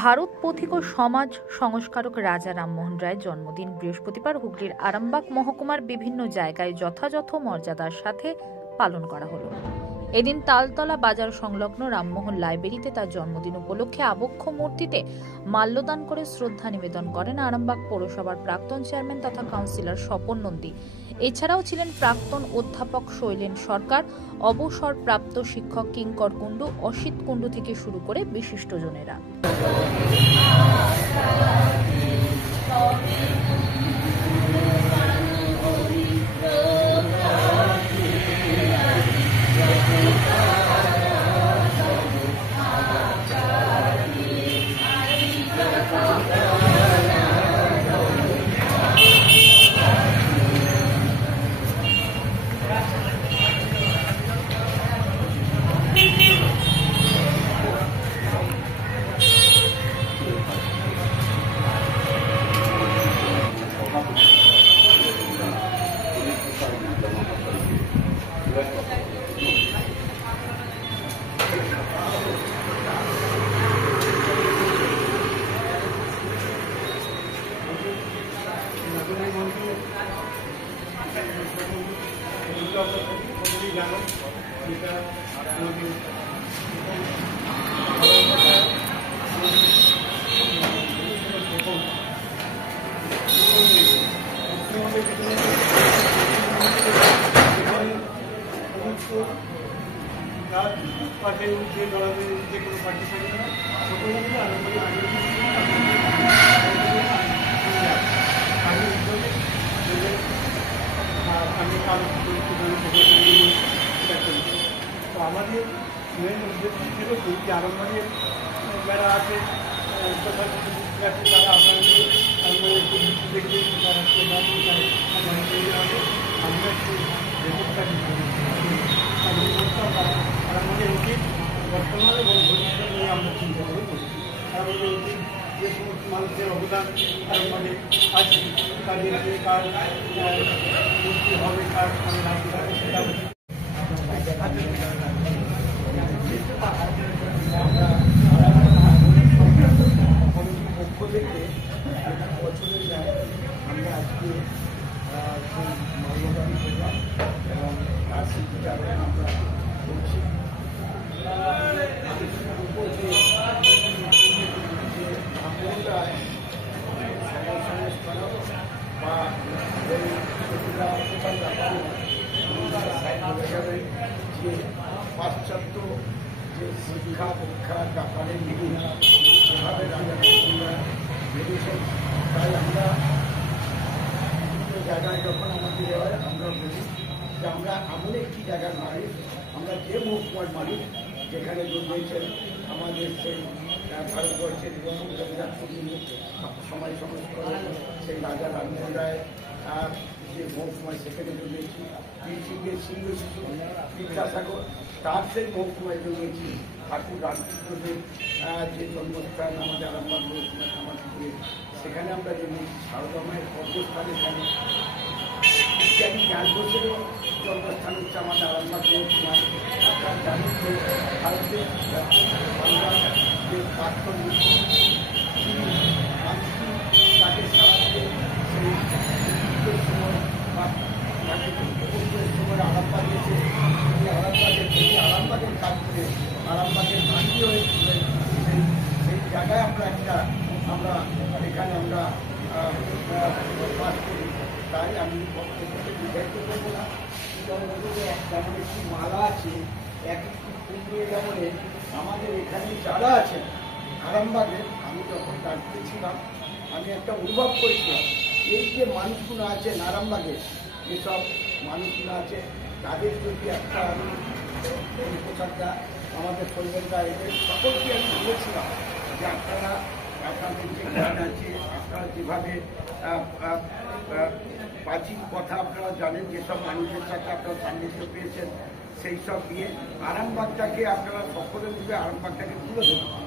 ভারত পথিক ও সমাজ সংস্কারক রাজা রামমোহন রায়ের জন্মদিন বৃহস্পতিবার হুগলির আরামবাগ মহকুমার বিভিন্ন জায়গায় যথাযথ মর্যাদার সাথে পালন করা হলো। এদিন তালতলা বাজার সংলগ্ন রামমোহন লাইব্রেরিতে তার জন্মদিন উপলক্ষে আবক্ষ মূর্তিতে মাল্যদান করে শ্রদ্ধা নিবেদন করেন আরামবাগ পৌরসভার প্রাক্তন চেয়ারম্যান তথা কাউন্সিলর স্বপন নন্দী। এছাড়াও ছিলেন প্রাক্তন অধ্যাপক শৈলেন সরকার, অবসরপ্রাপ্ত শিক্ষক কিঙ্কর কুণ্ডু, অসিত কুণ্ডু থেকে শুরু করে বিশিষ্টজনেরা। আমাদের মেন উদ্দেশ্য ছিল কি আরামবাগের যারা আছে তারা আমরা একটু রেকর্ডটা আরামবাগের উচিত বর্তমানে এবং ভবিষ্যৎ নিয়ে আমরা চিন্তা করে করি। আরামবাগের উচিত যে সমস্ত মানুষের অবদান আরামবাগে আছে তাদেরকে কার মুক্তি হবে, কার রাখতে হবে সেটা পক্ষ থেকে বছরের যায় আমরা আজকে মাল্যদান করলাম এবং তার স্মৃতিচারণ আমরা করছি। আমরা বা যে পাশ্চাত্য যে শিক্ষা পরীক্ষার ব্যাপারে যেভাবে ভেবেছেন, তাই আমরা বিভিন্ন জায়গায় যখন আমাদের হয় আমরা বলি যে আমরা এমন একটি জায়গার মালিক, আমরা যে মহকুমার মালিক যেখানে জন্মেছেন আমাদের সেই ভারতবর্ষের এবং সময় সংস্করণ সেই রাজা রামমোহন রায় যে মহকুমায় সেখানে জন্মেছি, বীরসিংহের সিংহ শিশু বিদ্যাসাগর তার সেই মহকুমায় জন্মেছি, ঠাকুর রামকৃষ্ণদেব যে জন্মস্থান আমাদের আরামবাগ মহকুমার কামারপুরে সেখানে আমরা জন্মেছি, সারদা মায়ের পদ্মস্থান এখানে, বিজ্ঞানী জ্ঞান ঘোষেরও জন্মস্থান হচ্ছে আমাদের আরামবাগ মহকুমায়। আপনার জানেন যে ভারতের বাংলার যে প্রাক্তন মুখ্যমন্ত্রী তিনি তাকে সারাতে সেই সময় বা তাকে সময় আরামবাগ এসে তিনি আরামবাগের কাজ করে আরামবাগের গান্ধী হয়েছিলেন। সেই জায়গায় আমরা এখানে আমরা বাস করি। তাই আমি বিভক্ত করবো না, যেমন একটি মালা আছে এক একটি ফুল নিয়ে, যেমন আমাদের এখানে যারা আছেন আরামবাগের, আমি যখন দাঁড়িয়েছিলাম আমি একটা অনুভব করেছিলাম এই যে মানুষগুলো আছেন আরামবাগের, যেসব মানুষগুলো আছে তাদের যদি একটা আমি পোশাকটা আমাদের শৈলেনরা এদের সকলকে আমি বলেছিলাম যে আপনাদের যে জ্ঞান আছে, আপনারা যেভাবে প্রাচীন কথা আপনারা জানেন, যেসব মানুষের সাথে আপনারা সান্নিধ্য পেয়েছেন, সেই সব দিয়ে আরামবাগটাকে আপনারা সকলে মিলে আরামবাগটাকে তুলে ধরুন।